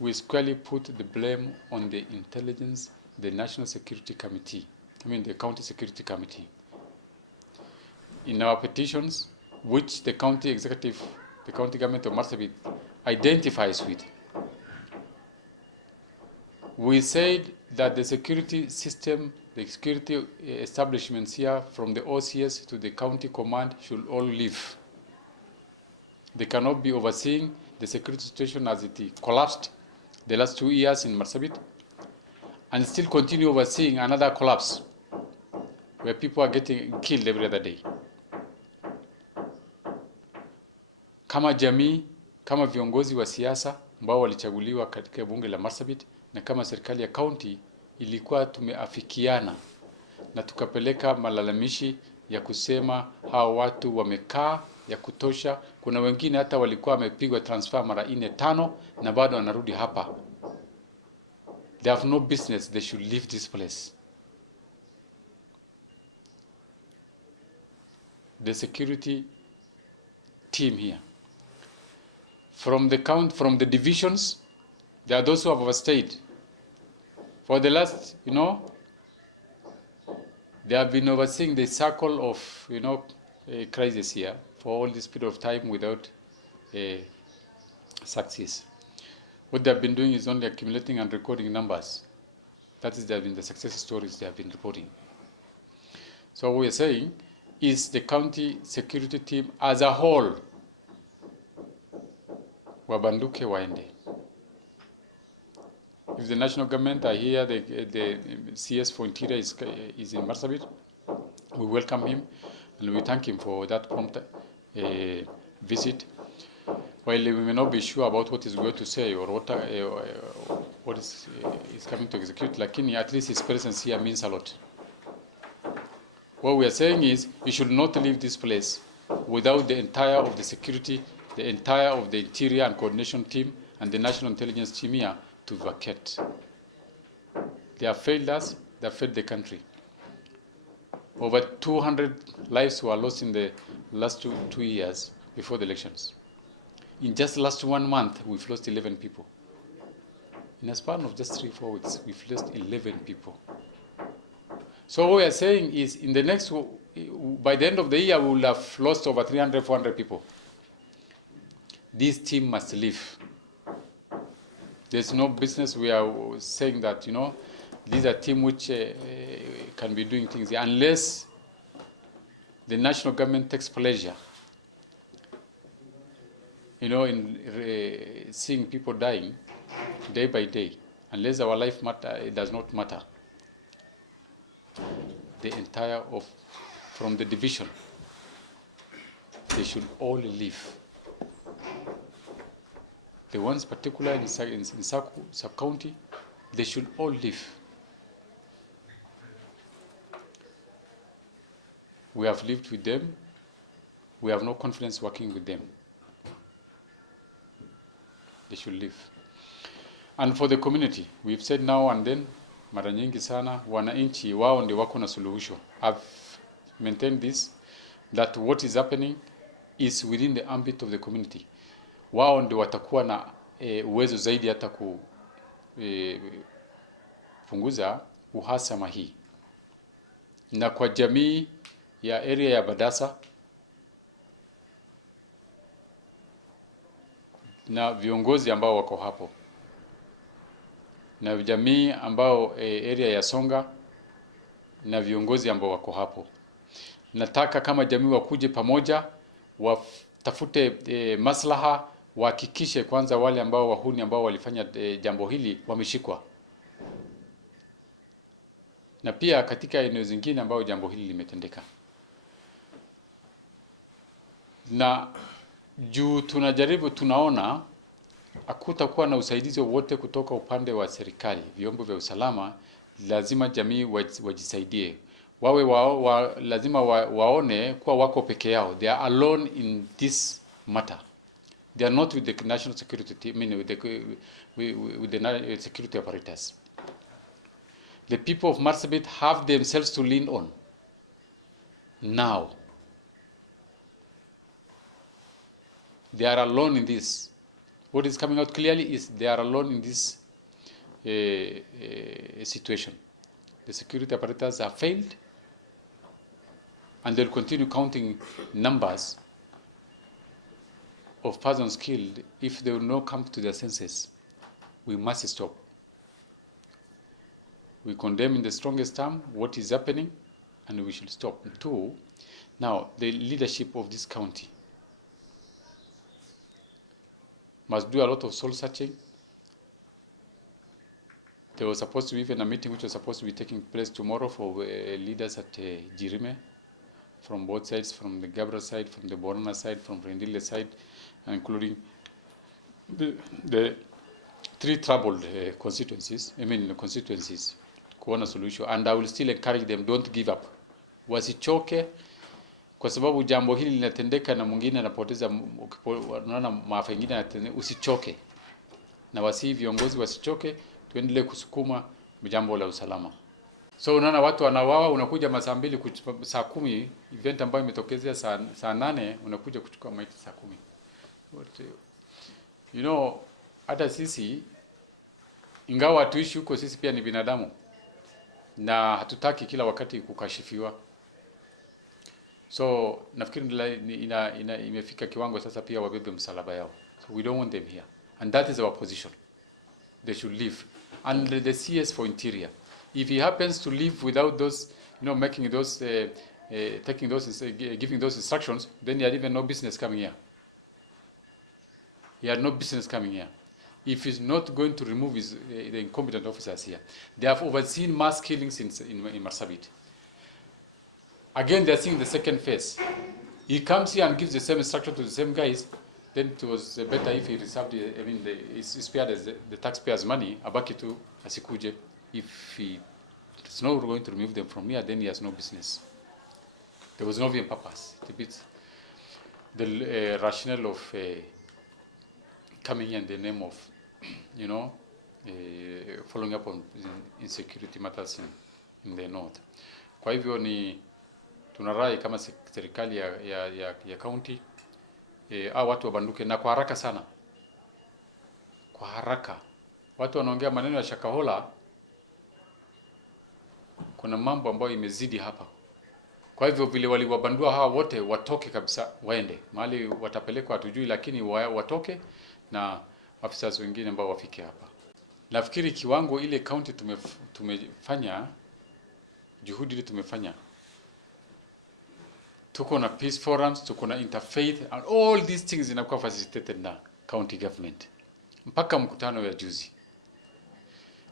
we squarely put the blame on the intelligence, the National Security Committee, the County Security Committee. In our petitions, which the county executive, the county government of Marsabit identifies with, we said that the security system, the security establishments here, from the OCS to the county command, should all leave. They cannot be overseeing the security situation as it collapsed the last 2 years in Marsabit, and still continue overseeing another collapse where people are getting killed every other day. Kama jamii, kama viongozi wa siasa ambao walichaguliwa katika bunge la Marsabit na kama serikali ya county, ilikuwa tumeafikiana na tukapeleka malalamishi ya kusema hao watu wamekaa ya kutosha. Kuna wengine hata walikuwa wamepigwa transfer mara 4-5 na bado wanarudi hapa. They have no business, they should leave this place. The security team here, from the divisions, there are those who have overstayed. For the last, they have been overseeing the circle of, a crisis here for all this period of time without success. What they have been doing is only accumulating and recording numbers. That is, they have been the success stories they have been reporting. So what we are saying is the county security team as a whole, wabanduke waende. If the national government are here, the CS for Interior is in Marsabit, we welcome him and we thank him for that prompt visit. While we may not be sure about what he's going to say or what is coming to execute, lakini at least his presence here means a lot. What we are saying is he should not leave this place without the entire of the security, the entire of the interior and coordination team and the national intelligence team here to vacate. They have failed us, they have failed the country. Over 200 lives were lost in the last two years before the elections. In just the last 1 month, we've lost 11 people. In a span of just 3-4 weeks, we've lost 11 people. So what we are saying is, by the end of the year, we will have lost over 300-400 people. This team must leave. There's no business. We are saying that, these are teams which can be doing things unless the national government takes pleasure, in seeing people dying day by day. Unless our life matter, it does not matter. The entire from the division, they should all leave. The ones particular in sub-county, they should all leave. We have lived with them. We have no confidence working with them. They should leave. And for the community, we've said now and then, mara nyingi sana, wananchi wao ndio wako na suluhisho. I've maintained this, that what is happening is within the ambit of the community. Wao ndio watakuwa na uwezo zaidi hata kupunguza uhasama hii. Na kwa jamii ya area ya Badasa na viongozi ambao wako hapo, na jamii ambao area ya Songa na viongozi ambao wako hapo, nataka kama jamii wakuje pamoja, watafute maslaha, wahakikishe kwanza wale ambao wahuni ambao walifanya jambo hili wameshikwa, na pia katika eneo zingine ambao jambo hili limetendeka. Na juu tunajaribu, tunaona hakutakuwa na usaidizi wote kutoka upande wa serikali, vyombo vya usalama, lazima jamii wajisaidie. Lazima waone kuwa wako peke yao. They are alone in this matter. They are not with the national security team, with the security operators. The people of Marsabit have themselves to lean on now. They are alone in this. What is coming out clearly is they are alone in this situation. The security apparatus have failed, and they'll continue counting numbers of persons killed if they will not come to their senses. We must stop. We condemn in the strongest term what is happening, and we should stop. Two, now the leadership of this county must do a lot of soul searching. There was supposed to be even a meeting which was supposed to be taking place tomorrow for leaders at Jirime, from both sides, from the Gabra side, from the Mbona side, from Rendile side, including the three troubled constituencies, kuona solution. And I will still encourage them, don't give up. Wasichoke, kwa sababu jambo hili linatendeka na mwingine anapoteza, unaona maafa mengine yanatendeka, usichoke. Na wasi viongozi wasichoke, tuendelee kusukuma jambo la usalama. So unaona watu wanawawa, unakuja masaa 2 saa 10, event ambayo imetokezea saa 8, unakuja kuchukua maiti saa 10. You know, hata sisi ingawa tuishi huko, sisi pia ni binadamu na hatutaki kila wakati kukashifiwa. So nafikiri imefika kiwango sasa pia wabebe msalaba yao. So we don't want them here, and that is our position. They should leave. And the CS for Interior, if he happens to leave without those, making those, taking those, giving those instructions, then he had even no business coming here. He had no business coming here. If he's not going to remove the incompetent officers here. They have overseen mass killings in Marsabit. Again, they are seeing the second phase. He comes here and gives the same instruction to the same guys. Then it was better if he reserved, he spared the taxpayers' money, abaki tu asikuje. If he is not going to remove them from here, then he has no business. There was no even purpose. It's the rationale of coming here in the name of, following up on insecurity matters in the north. Kwa hivyo tunarai kama serikali ya county, watu wabanduke na kwa haraka sana. Kwa haraka. Watu wanaongea maneno ya Shakahola, kuna mambo ambayo imezidi hapa. Kwa hivyo vile waliwabandua hawa wote watoke kabisa, waende. Mahali watapelekwa hatujui, lakini watoke na officers wengine ambao wafike hapa. Nafikiri kiwango ile county tumefanya, juhudi ile tumefanya. Tuko na peace forums, tuko na interfaith, and all these things zinakuwa facilitated na county government. Mpaka mkutano ya juzi.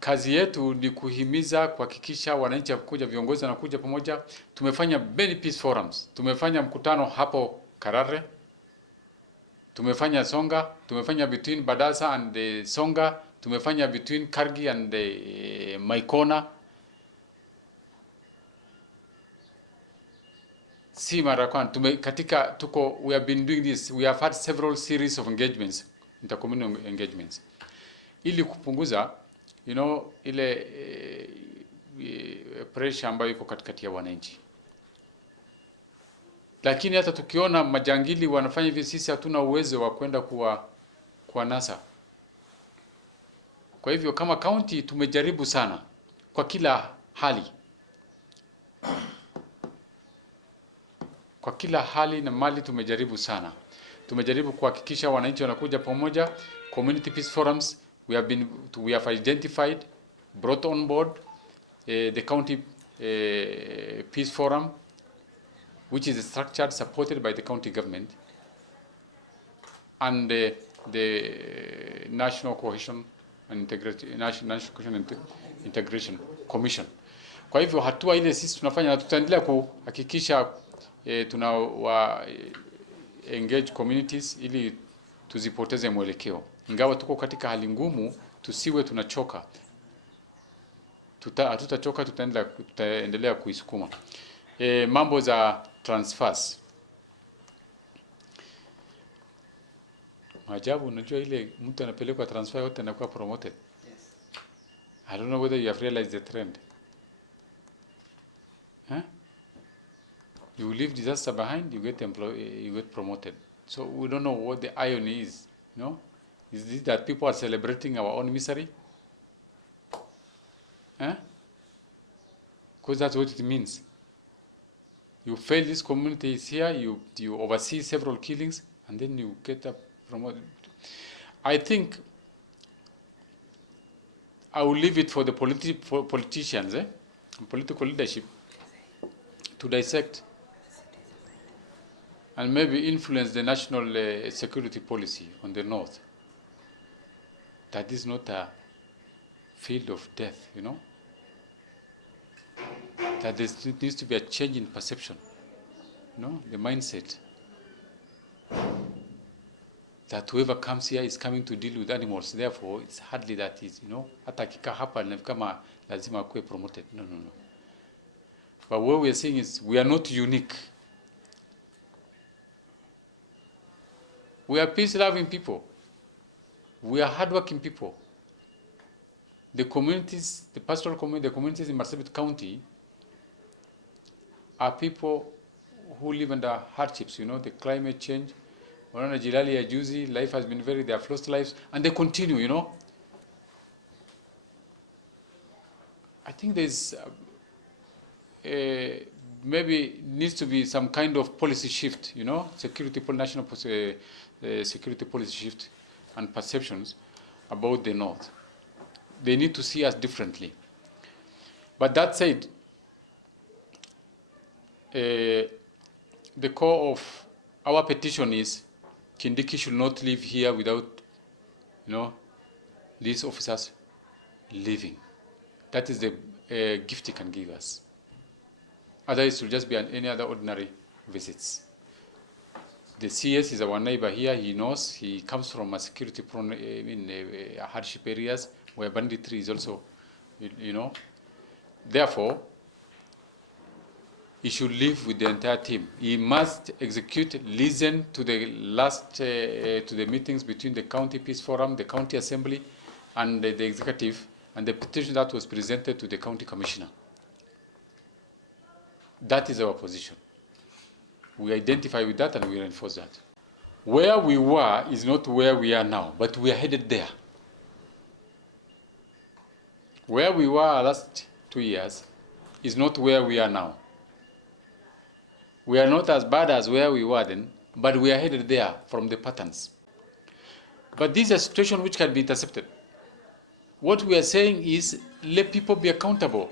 Kazi yetu ni kuhimiza, kuhakikisha wananchi wakuja, viongozi wanakuja pamoja. Tumefanya many peace forums. Tumefanya mkutano hapo Karare. Tumefanya Songa, tumefanya between Badasa and Songa, tumefanya between Kargi and Maikona. Si mara kwa we have been doing this. We have had several series of engagements, intercommunal engagements, ili kupunguza ile pressure ambayo iko katikati ya wananchi. Lakini hata tukiona majangili wanafanya hivi, sisi hatuna uwezo wa kwenda kwa nasa. Kwa hivyo kama county tumejaribu sana kwa kila hali. Kwa kila hali na mali tumejaribu sana. Tumejaribu kuhakikisha wananchi wanakuja pamoja. Community peace forums, we have identified, brought on board the county peace forum, which is structured, supported by the county government, and the National Cohesion and Integration Commission. Kwa hivyo hatua ile sisi tunafanya, na tutaendelea kuhakikisha engage communities ili tuzipoteze mwelekeo. Ingawa tuko katika hali ngumu, tusiwe tunachoka. Hatutachoka, tutaendelea kuisukuma. Mambo za transfers. Maajabu, unajua ile mtu anapelekwa transfer yote anakuwa promoted. Yes. I don't know whether you have realized the trend. Huh? You leave disaster behind, you get promoted. So we don't know what the irony is, Is it that people are celebrating our own misery? Because that's what it means. You fail these communities here, you oversee several killings, and then you get up promoted. I think I will leave it for the politicians, political leadership, to dissect and maybe influence the national security policy on the north. That is not a field of death, you know. That there needs to be a change in perception, you know, the mindset. That whoever comes here is coming to deal with animals. Therefore, it's hardly that is, you know, hata akika hapa na kama lazima akuwe promoted. No. But what we are saying is we are not unique. We are peace-loving people. We are hardworking people. The communities, the pastoral community, the communities in Marsabit County are people who live under hardships, you know, the climate change. Wanaona Jilali ya juzi, life has been they have lost lives, and they continue, you know. I think there's maybe needs to be some kind of policy shift, you know, national security policy shift and perceptions about the North. They need to see us differently. But that said, the core of our petition is Kindiki should not live here without, you know, these officers leaving. That is the gift he can give us. Otherwise, it will just be any other ordinary visits. The CS is our neighbor here. He knows. He comes from a security-prone, hardship areas where banditry is also, you know. Therefore, he should live with the entire team. He must execute, listen to the to the meetings between the County Peace Forum, the County Assembly, and the executive, and the petition that was presented to the County Commissioner. That is our position. We identify with that and we reinforce that. Where we were is not where we are now, but we are headed there. Where we were last 2 years is not where we are now. We are not as bad as where we were then, but we are headed there from the patterns. But this is a situation which can be intercepted. What we are saying is let people be accountable.